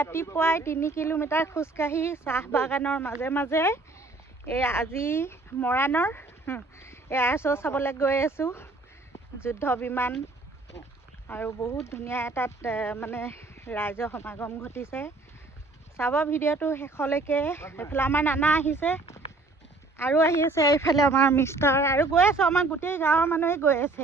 ৰাতিপুৱাই 3 কিলোমিটাৰ খোজকাঢ়ি চাহ বাগানৰ মাজে মাজে এই আজি মৰাণৰ এয়াৰ শ্ব' চাবলৈ গৈ আছোঁ। যুদ্ধ বিমান আৰু বহুত ধুনীয়া এটাত মানে ৰাইজৰ সমাগম ঘটিছে। চাব ভিডিঅ'টো শেষলৈকে। এইফালে আমাৰ নানা আহিছে আৰু আহি আছে, এইফালে আমাৰ মিষ্টাৰ আৰু গৈ আছোঁ। আমাৰ গোটেই গাঁৱৰ মানুহে গৈ আছে।